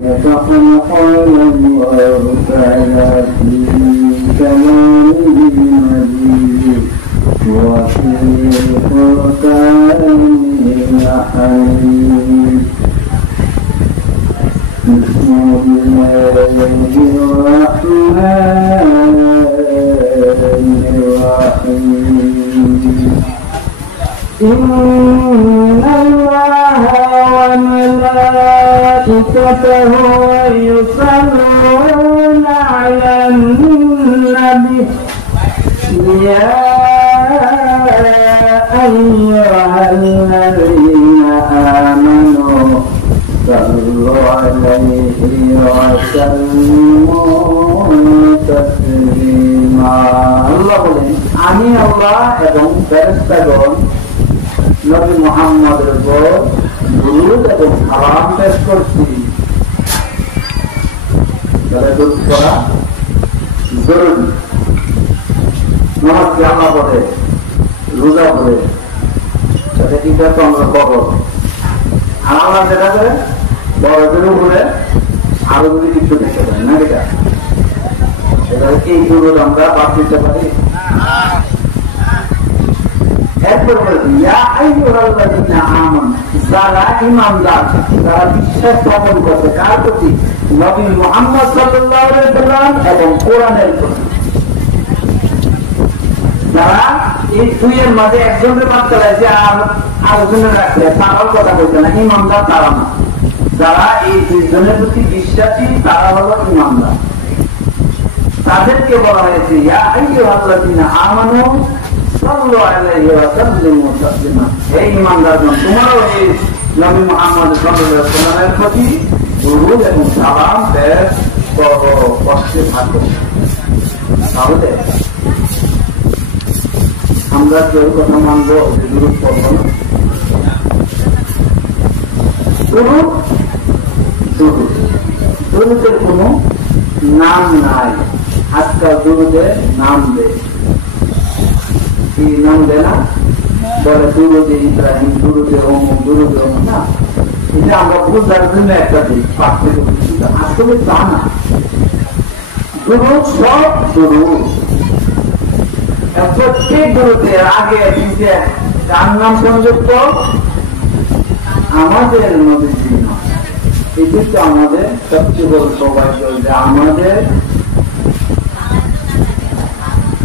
وقال الله تعالى في كلامه المجيد وفي قرآنه الحميد بسم الله الرحمن الرحيم إن الله وملائكته يصلون على النبي يا أيها الذين آمنوا صلوا عليه وسلموا تسليما আল্লাহ বলেন আমি আল্লাহ এবং ফেরেশতাগণ নবী মুহাম্মদের উপর দুরূদ এবং সালাম পেশ করছি। দুরূদ পড়া জরুরি। নামাজ কি আল্লাহ পড়ে, রোজা পড়ে, সেটা এটা তো আমরা করবো। আর আল্লাহ যেটা করে বড়দের উপরে আরো যদি কিছু দেখতে পাই না, এটা এটা এই দুরূদ আমরা বাদ দিতে পারি। যারা ইমানদার, যারা বিশ্বাস স্থাপন করছে কার প্রতি? নবী মুহাম্মদ সাল্লাল্লাহু আলাইহি ওয়াসাল্লাম এবং কোরআনের প্রতি। যারা এই দুইয়ের মাঝে একজনের বাদ চালাইছে আর আরেকজনের রাখছে, তারাও কথা বলছে না, ইমানদার তারা না। যারা এই দুইজনের প্রতি বিশ্বাসী তারা হলো ইমানদার। তাদেরকে বলা হয়েছে ইয়া আইয়ুহাল্লাযীনা আমানু সাল্লু আলাইহি ওয়া সাল্লিমু তাসলিমা। হে ঈমানদারগণ, তোমরাও এই নবী মুহাম্মদ সাল্লাল্লাহু আলাইহি ওয়াসাল্লামের প্রতি দুরূদ এবং সালাম পেশ করো, করতে থাকো। তাহলে আমরা কেউ কথা মানবো যে দুরূদ পড়বো না? দুরূদ দুরূদ দুরূদের কোনো নাম নাই। আজকাল দুরূদে নাম দেয়, কি নাম দেয় না? বলে দুরূদে ইব্রাহিম, দুরূদে অমুক, দুরূদে অমুক। না, এটা আমরা বুঝার জন্য একটা দিক পাঠ্য করছি, আসলে তা না। দুরূদ সব দুরূদ, প্রত্যেক দুরূদের আগে পিছে যার নাম সংযুক্ত আমাদের নবীজি নয়। এটি তো আমাদের সবচেয়ে বড় সৌভাগ্য যে আমাদের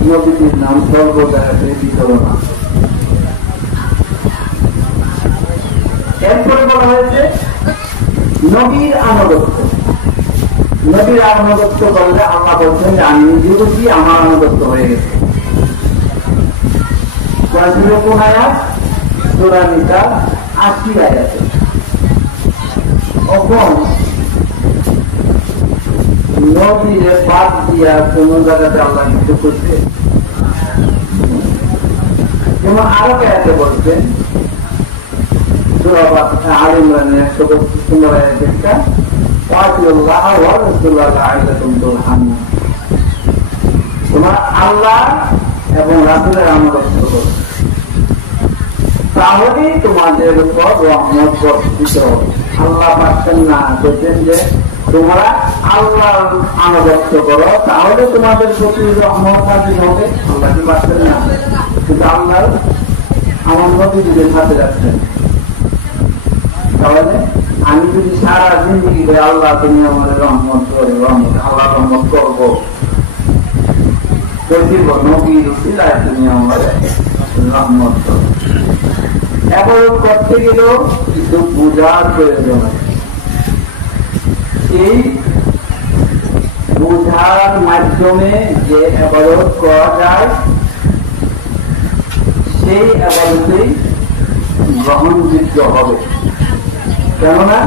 নবীজির নাম সর্বদায় বিতরণ না। এরপরে বলা হয়েছে নবীর আনুগত্য। নবীর আনুগত্য করলে আল্লাহ বলছেন যে আমি নিজে বুঝি আমার আনুগত্য হয়ে গেছে। কোন আয়াত? সূরা নিসা ৮০ আয়াতে। তখন নবীরে বাদ দিয়া কোন জায়গাতে আল্লাহ কিছু করছে? যেমন আরো আয়াতে বলছেন সূরা আল ইমরানের ১৩২ নম্বর আয়াতটা, ওয়াতিউল্লাহ ওয়া রাসূলাহু লাআল্লাকুম তুরহামুন। তোমরা আল্লাহ এবং রাসূলের আনুগত্য করো, তাহলেই তোমাদের উপর রহমত বর্ষিত হবে। আল্লাহ পাচ্ছেন না, বলছেন যে তোমরা আল্লাহর আনুগত্য করো তাহলে তোমাদের প্রতি রহমত নাযিল হবে। আল্লাহ কি পাচ্ছেন না? কিন্তু আল্লাহ আমার নবীদের সাথে যাচ্ছেন। তাহলে আমি যদি সারা জিন্দগি করে আল্লাহ তুমি আমাদের রহমত করে, রহমত আল্লাহ রহমত করবো, নবীর উসিলায় তুমি আমাদের রহমত করো। এবারত করতে গেলেও কিছু বোঝার প্রয়োজন আছে। এই বোঝার মাধ্যমে যে এবারত করা যায় সেই এবারতেই গ্রহণযোগ্য হবে। কেননা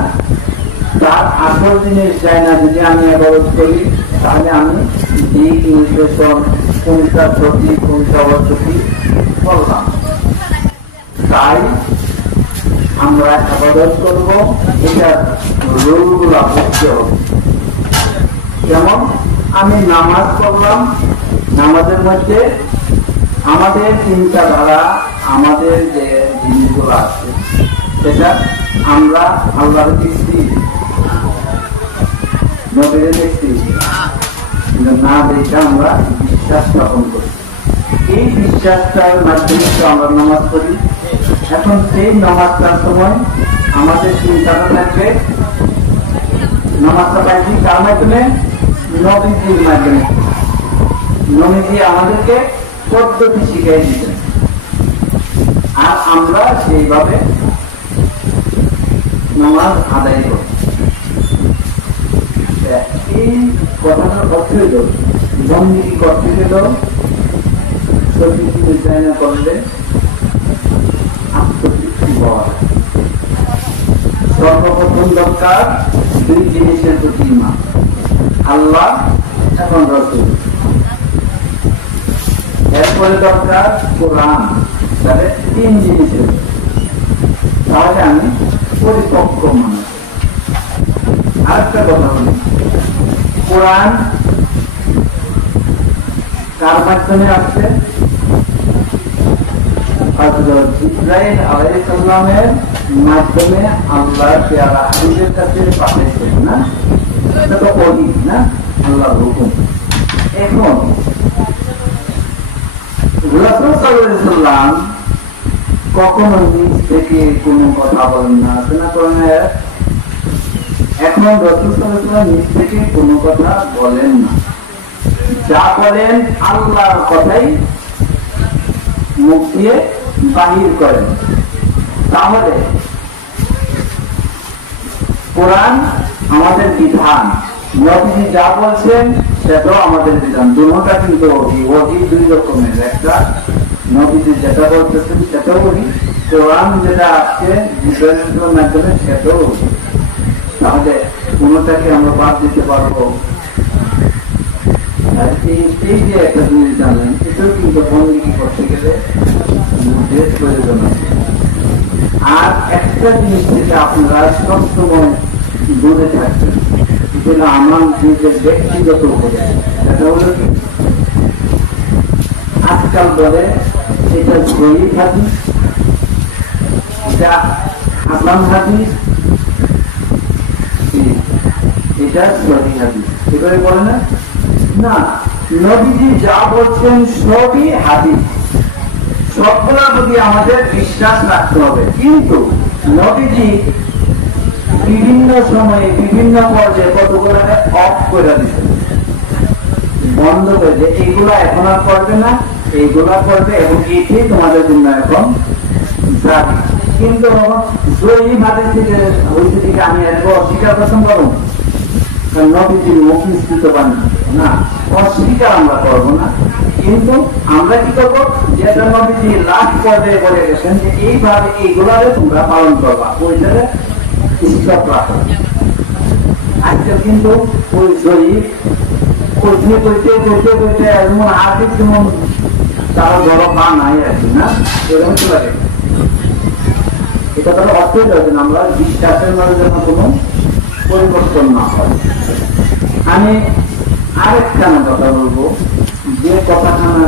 তার আসল জিনিস চাই না। যদি আমি এবারত করি তাহলে আমি দিক নির্দেশন কোনটা সঠিক কোনটা অসঠিক বললাম। তাই আমরা ইবাদত করব, এটার রুলগুলো বুঝতে হবে। যেমন আমি নামাজ পড়লাম, নামাজের মধ্যে আমাদের চিন্তাধারা, আমাদের যে জিনিসগুলো আছে সেটা আমরা আল্লাহর দৃষ্টি নবীরে দেখছি না দেখে আমরা বিশ্বাস স্থাপন করি। এই বিশ্বাসটার মাধ্যমে আমরা নামাজ পড়ি। এখন সেই নামাজটার সময় আমাদের চিন্তাটা থাকবে নামাজটা পাইছি কার মাধ্যমে? নবীজির মাধ্যমে। নবীজি আমাদেরকে পদ্ধতি শিখিয়ে দিতেন আর আমরা সেইভাবে নামাজ আদায় করি। এই কথাটার অর্থ হইল বন্দী করতে গেল সঠিক করলে আত্মতৃপ্তি পাওয়া। সর্বপ্রথম দরকার দুই জিনিসের প্রতি ঈমান, আল্লাহ এখন রাসূল। এরপরে দরকার কোরআন, তাহলে তিন জিনিসের। তাহলে আমি পরিপক্ক মানুষ। আরেকটা কথা বলি, কোরআন কার মাধ্যমে আসছে? হযরত জিবরাইল আলাইহিস সালামের মাধ্যমে আল্লাহ পেয়ারা হাবিবের কাছে পাঠিয়েছেন না? এটা তো ওহী না, আল্লাহর হুকুম। এখন রাসূল সাল্লাল্লাহু আলাইহি সাল্লাম কখনো নিজ থেকে কোনো কথা বলেন না, শোনা করেন না। এখন রাসূল সাল্লাল্লাহু আলাইহি সাল্লাম নিজ থেকে কোনো কথা বলেন না, যা বলেন আল্লাহর কথাই মুখ দিয়ে বাহির করেন। তাহলে কোরআন আমাদের বিধান, নবীজি যা বলছেন সেটাও আমাদের বিধান। দুটোটা কিন্তু ওহী দুই রকমের, একটা নবীজি যেটা বলতেছেন সেটাও ওহী, কোরআন যেটা আসছে জিবরাইলের মাধ্যমে সেটাও ওহী। তাহলে কোনটাকে আমরা বাদ দিতে পারবো? এই যে একটা জিনিস জানলেন, এটাও কিন্তু বন্দী করতে গেলে বেশ প্রয়োজন আছে। আর একটা জিনিস থেকে আপনারা সবসময় দূরে থাকবেন, যেটা আমার নিজের ব্যক্তিগত উপরে, সেটা হলো কি আজকাল বলে এটা জয়ী হাদিস, এটা হাসান হাদিস, এটা সহিহ হাদিস। এবারে বলে না, না, নবীজি যা বলছেন সবই হাদিস, সবগুলোর প্রতি আমাদের বিশ্বাস রাখতে হবে। কিন্তু নবীজি বিভিন্ন সময়ে বিভিন্ন পর্যায়ে কতগুলো অফ করে দিচ্ছেন, বন্ধ করে যে এইগুলা এখন আর করবে না, এইগুলা করবে, এবং এটাই তোমাদের জন্য এখন যাবে। কিন্তু জয়ী হাদিস থেকে ওই দিকে আমি একটু অস্বীকার করতে পারবো, নবীজির মুখ নিশ্চিত পান না, অস্বীকার আমরা করবো না। কিন্তু আমরা কি করবো, যেটা নবীজি লাস্ট পর্যায়ে বলে গেছেন যে এইভাবে এইগুলারে তোমরা পালন করবা, ওইটারে স্টপ রাখো। আজকে কিন্তু ওই জয়ী করতে করতে করতে করতে এমন আগে যেমন তারা বড় পা নাই আর কি না, এরকম চলে গেছে। এটা তাহলে অর্থ হচ্ছে আমরা বিশ্বাসের মধ্যে যেন কোনো পরিবর্তন না হয়। আমি আরেকখানা কথা বলবো, যে কথাখানা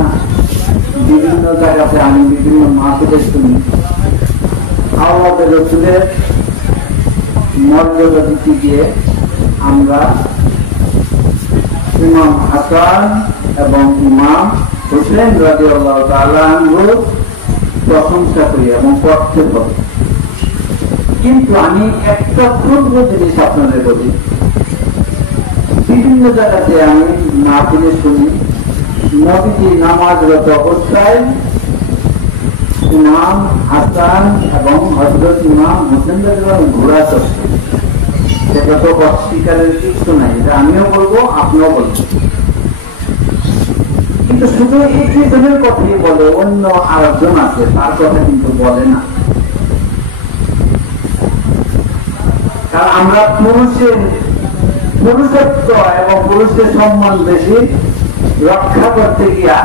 বিভিন্ন জায়গাতে আমি বিভিন্ন মাসুদের শুনি, আল্লাহর রাসূলের মর্যাদা দিতে গিয়ে আমরা ইমাম হাসান এবং ইমাম হুসাইন রাদিয়াল্লাহু তাআলা আনহুর প্রশংসা করি এবং করতে পারি। কিন্তু আমি একটা ক্ষুদ্র জিনিস আপনাদের বলি, বিভিন্ন জায়গাতে আমি মাহফিলে শুনি নবীজি নামাজরত অবস্থায় ইমাম হাসান এবং হযরত ইমাম হুসাইন রাদিয়াল্লাহু ঘোড়া চড়ছে। সেটা তো অস্বীকারের কিছু নাই, এটা আমিও বলবো, আপনিও বলবেন। কিন্তু শুধু এই দুজনের কথাই বলে, অন্য আরেকজন আছে তার কথা কিন্তু বলে না। কারণ আমরা পুরুষত্ব এবং পুরুষের সম্মান বেশি রক্ষা করতে গিয়া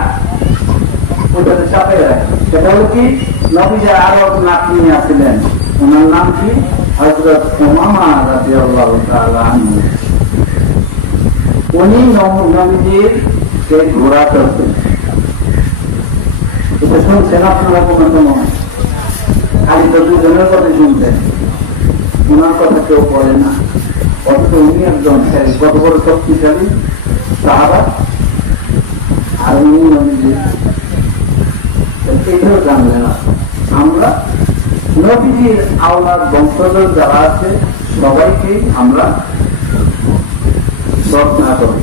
ওটাতে চাপে রাখে। সেটা হলো কি, নবীজি আরো নাতনি আছিলেন, ওনার নাম কি হযরত উমামা রাদিয়াল্লাহু তাআলা আনহু। উনি নবীজির সেই ঘোড়া চড়তেন। এটা শুনছেন আপনারা কোনো সময়? খালি তো দুজনের কথা শুনতেন, ওনার কথা কেউ বলে না। অথচ উনি একজন কত বড় শক্তিশালী সাহাবা, আর উনি নবীজি এটাও জানলেন না। আমরা নবীজির আওলাদ বংশধর যারা আছে সবাইকেই আমরা শ্রদ্ধা করি,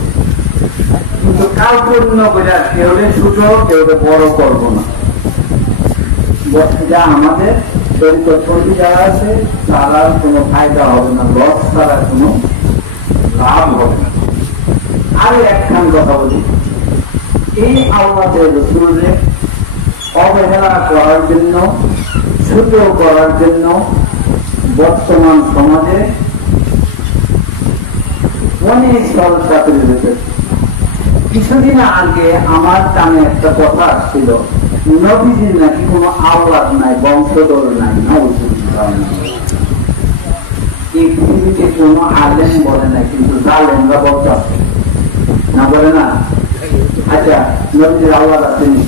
কিন্তু কালপূর্ণ করে কেউ ছোট কেউ বড় করবো না। যা আমাদের চরিত্রপন্থী যারা আছে তার কোনো ফায়দা হবে না, লস ছাড়া কোনো লাভ হবে না। আরো একখান কথা বলি, এই আওলাদের রসুলকে অবহেলা করার জন্য, ছোট করার জন্য বর্তমান সমাজে অনেক চর্চা করে যেতে। কিছুদিন আগে আমার কানে একটা কথা আসছিল, নবীজির নাকি কোনো আওলাদ নাই, বংশধর নাই। এই পৃথিবীতে কোনো আলেম বলে নাই, কিন্তু জালেমরা বলতে না, বলে না। আচ্ছা, নবীজির আওলাদ আসেনি,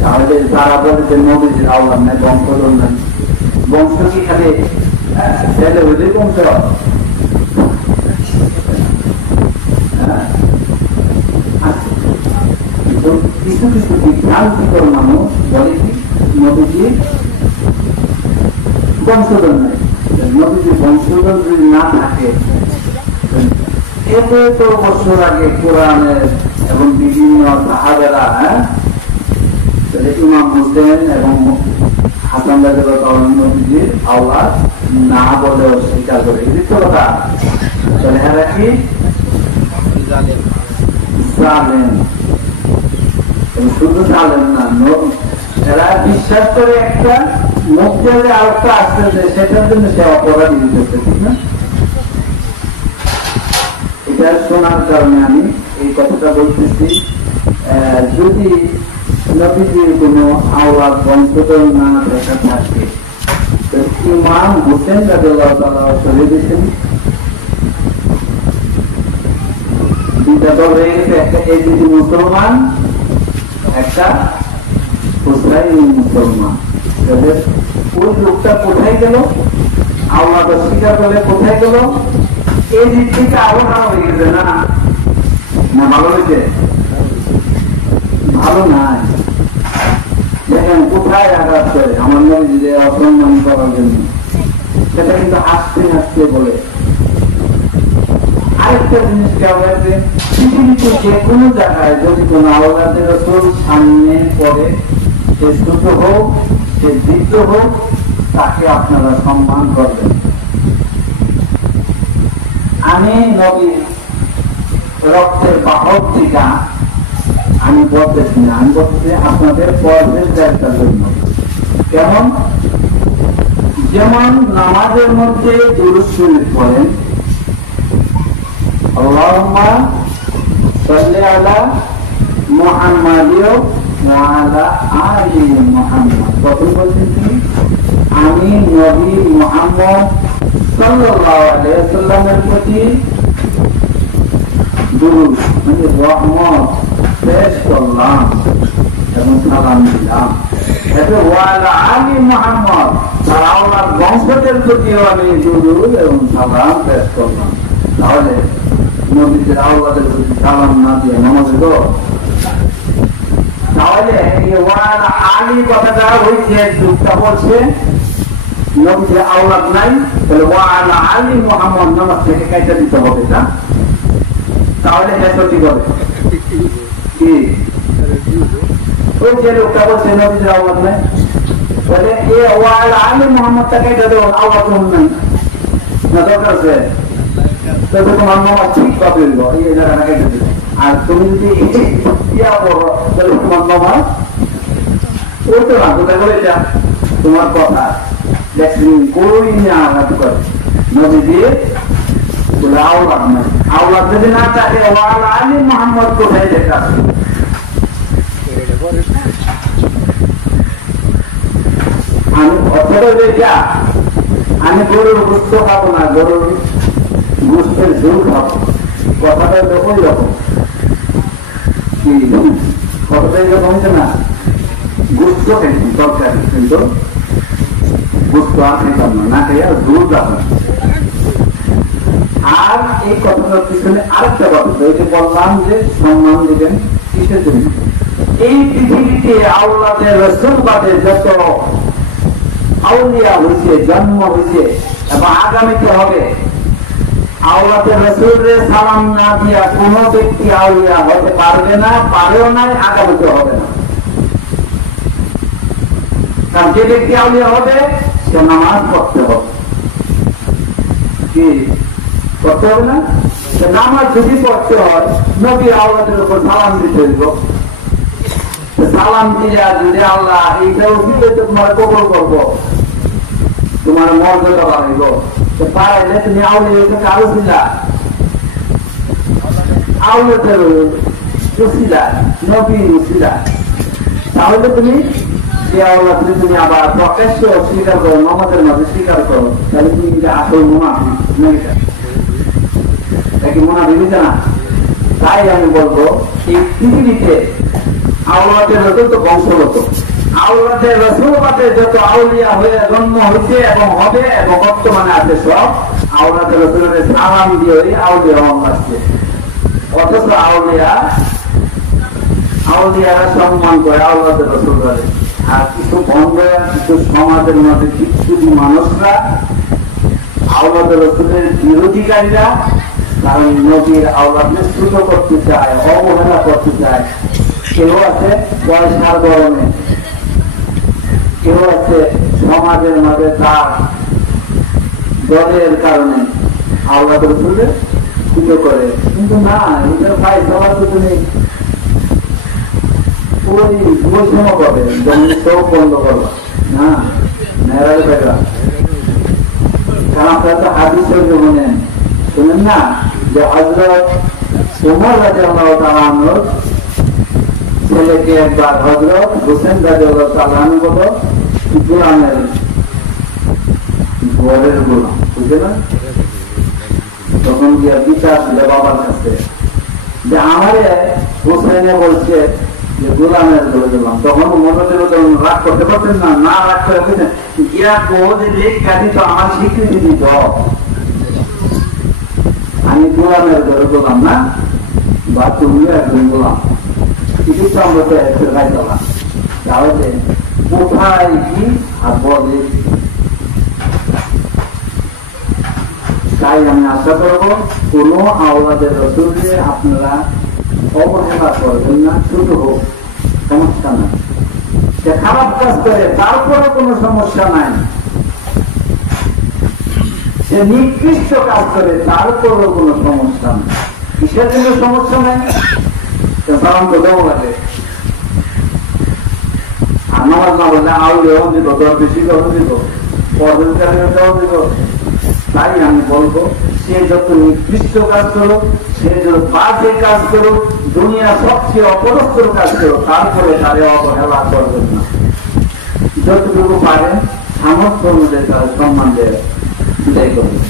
তাহলে তারা বলে যে নবীজির আওলাদ নাই, বংশধর নাই। বংশ কি খালি ছেলে হইলে বংশ? কিছু কিছু বিভ্রান্তিকর মানুষ বলে কি নবীজি বংশধর নাই। নবীজি বংশধর যদি না থাকে, এত বছর আগে কোরআনের এবং বিভিন্ন সাহাবেরা ইমাম হোসেন এবং হাসান রাদিয়াল্লাহু নবীজির আওলাদ না বলেও স্বীকার করে। দ্বিতীয় কথা, এরা কি জালেম, শুধু জালেম না, এরা বিশ্বাস করে একটা মুক্তিতে আরেকটা আসতেছে, সেটার জন্য সে অপরাধী দিতেছে, ঠিক না? এটা শোনার কারণে আমি এই কথাটা বলতেছি। যদি নবীজির কোনো আওলাদ বংশধর না দেখা থাকে, ইমাম হোসেন রাদিয়াল্লাহু তাআলা চলে গেছেন, দুইটা দল হয়ে গেছে, একটা এজিদি মুসলমান, একটা হুসাইনি মুসলমান। ওই লোকটা কোথায় গেল? আওলাদ অস্বীকার করলে কোথায় গেল? এই দিক থেকে আরো খারাপ হয়ে গেছে না? না ভালো হয়েছে? ভালো নাই। দেখেন কোথায় আঘাত করে আমার নবীজিকে অসম্মান করার জন্য, সেটা কিন্তু হাসতে হাসতে বলে। আরেকটা জিনিস কেমন হয়েছে, পৃথিবীতে যে কোনো জায়গায় যদি কোন আওলাদের রাসূল সামনে পড়ে, সে ছোট হোক, সে বৃদ্ধ হোক, তাকে আপনারা সম্মান করবেন। আমি নবীর রক্তের বাহক থেকে আমি বলতেছি না, আমি বলতেছি আপনাদের পর্বের জায়গার জন্য। কেমন? যেমন নামাজের মধ্যে দুরূদ শরীফ পড়েন, আল্লাহুম্মা সাল্লি আলা মুহাম্মাদ ওয়া আলা আলি মুহাম্মাদ। কত বলতেছি? আমি নবী মুহাম্মদ সাল্লাল্লাহু আলাইহি ওয়াসাল্লামের প্রতি দুরূদ মানে রহমত পেশ করলাম এবং সালাম দিলাম। এতে ওয়া আলা আলি মুহাম্মাদ, তার আওলাদ বংশধরদের প্রতিও আমি দুরূদ এবং সালাম পেশ করলাম। তাহলে নবীদের আওলাদের প্রতি সালাম না দিয়ে নামাজ হলো? তাহলে ওয়া আলা আলি কথাটা হয়েছে যুক্তা বলছে নবীদের আওলাদ নাই, তাহলে ওয়া আলা আলি মুহাম্মদ নামাজ থেকে কাইটা দিতে হবে না? তাহলে এটা কি হবে? কি ওই যে লোকটা বলছে নবীদের আওলাদ নাই, বলে এ ওয়া আলা আলি মুহাম্মদটা কাইটা দেবো, আওলাদ নাই না, দরকার আছে? তবে তোমার নামাজ ঠিক পাবে, এই জায়গাটা কেটে দেবে। আর তুমি যদি ইয়া বলো, তাহলে তোমার নামাজ ওই তো না, কোথায় বলে যা তোমার কথা দেখবেন কই নিয়ে আঘাত করে। নবী দিয়ে বলে আওলাদ নাই, আওলাদ যদি না থাকে ওয়া আলা আলি মুহাম্মদ কোথায় লেখা আছে? আমি অথবা যা আমি গরুর গোস্ত খাবো না, গরুর গোস্তের ঝোল খাবো, কথাটা যখন যখন কথাটা এরকম হচ্ছে না। গোস্ত খাইছি তরকারি, কিন্তু গোস্ত আর খাইতাম না, না খাইয়া ঝোল খাবো। এই কথাটার পিছনে আরেকটা কথা, এই যে বললাম যে সম্মান দিবেন কিসের জন্য? এই পৃথিবীতে আওলাদের রাসূল বাদে যত আউলিয়া হয়েছে, জন্ম হয়েছে এবং আগামীতে হবে, আওলাদের রাসূলের সালাম না দিয়া কোন ব্যক্তি আউলিয়া হতে পারবে না, পারেও নাই, আগামীতে হবে না। কারণ যে ব্যক্তি আউলিয়া হবে সে নামাজ পড়তে হবে। কি করতে হবে না? নামাজ যদি পড়তে হয় নবী আওলাদের উপর সালাম দিতে হইব। সালাম দিয়া যদি আল্লাহ এইটাও দিলে তোমার কবল করবো, তোমার মর্যাদা বাড়াইব, পারাইলে তুমি আউলিয়া থেকে আরো ছিলা, আউলিয়াদের ছিলা, নবী ছিলা, তাহলে তুমি যে আল্লাহ তুমি আবার প্রকাশ্য স্বীকার করো, নমাজের মাঝে স্বীকার করো, তাহলে তুমি আসল মুনাফিক নাকি মুনাফিক না? তাই আমি বলবো এই পৃথিবীতে আওলাদের রসুল তো বংশগত, আওলাদের রসুল বাদে যত আউলিয়া হয়ে জন্ম হয়েছে এবং হবে এবং বর্তমানে আছে সব আওলাদের রসুলের সালাম দিয়ে আউলিয়া হওয়া আসছে। অথচ আউলিয়ারা সম্মান করে আওলাদের রসুল করে, আর কিছু বন্ধ কিছু সমাজের মধ্যে কিছু মানুষরা আওলাদের রসুলের বিরোধীকারীরা, কারণ নবীর আওলাদকে ছোট করতে চায়, অবহেলা করতে চায়। কেউ আছে পয়সার গরমে, কেউ আছে সমাজের মধ্যে তার দলের কারণে আওলাদের রসুলকে ছোট করে। কিন্তু না, এটার ভাই সবার কিছু নেই, বৈষম্য করবে, যেমন চোখ বন্ধ করবা না, মেয়েরাই বেড়া। কারণ আপনারা তো হাদিস শুনেন না যে হযরত ওমর রাদিয়াল্লাহু তাআলা আনহু ছেলেকে একবার হযরত হোসেন রাদিয়াল্লাহু তাআলা আনহু বলো গোলামের গোলের গোলাম, বুঝলে না? তখন গিয়া বিচার ছিল বাবার কাছে যে আমারে হোসেনে বলছে যে গোলামের ধরে দিলাম। তখন মোটামুটি রাগ করতে পারতেন না, না রাগ করে বলছেন গিয়া কোন লেখ কাটি তো আমার স্বীকৃতি দিত, আমি গোলামের ধরে বললাম না, বা তুমিও একজন গোলাম, কিছু তো আমরা গাই দিলাম। তাহলে কোথায় কি আর বলে? তাই আমি আশা করবো কোন আওলাদের রসুলকে আপনারা অবহেলা করবেন না, ছোট হোক সমস্যা নাই, সে খারাপ কাজ করে তারপরে কোনো সমস্যা নাই, সে নিকৃষ্ট কাজ করে তারপরেও কোনো সমস্যা নেই। কিসের জন্য সমস্যা নেই? সালাম তো দেওয়া লাগে, আর নামাজ না বললে আউলেও দিত, দর বেশি দেওয়া দিত, পর্যটনের দেওয়া দিত। তাই আমি বলবো সে যত নিকৃষ্ট কাজ করো, সে যত বাজে কাজ করো, দুনিয়া সবচেয়ে অপরস্তর কাজ করো, তারপরে তারে অবহেলা করবেন না। যতটুকু পারেন সামর্থ্য অনুযায়ী তার সম্মান দেয়, বিদায় করবেন।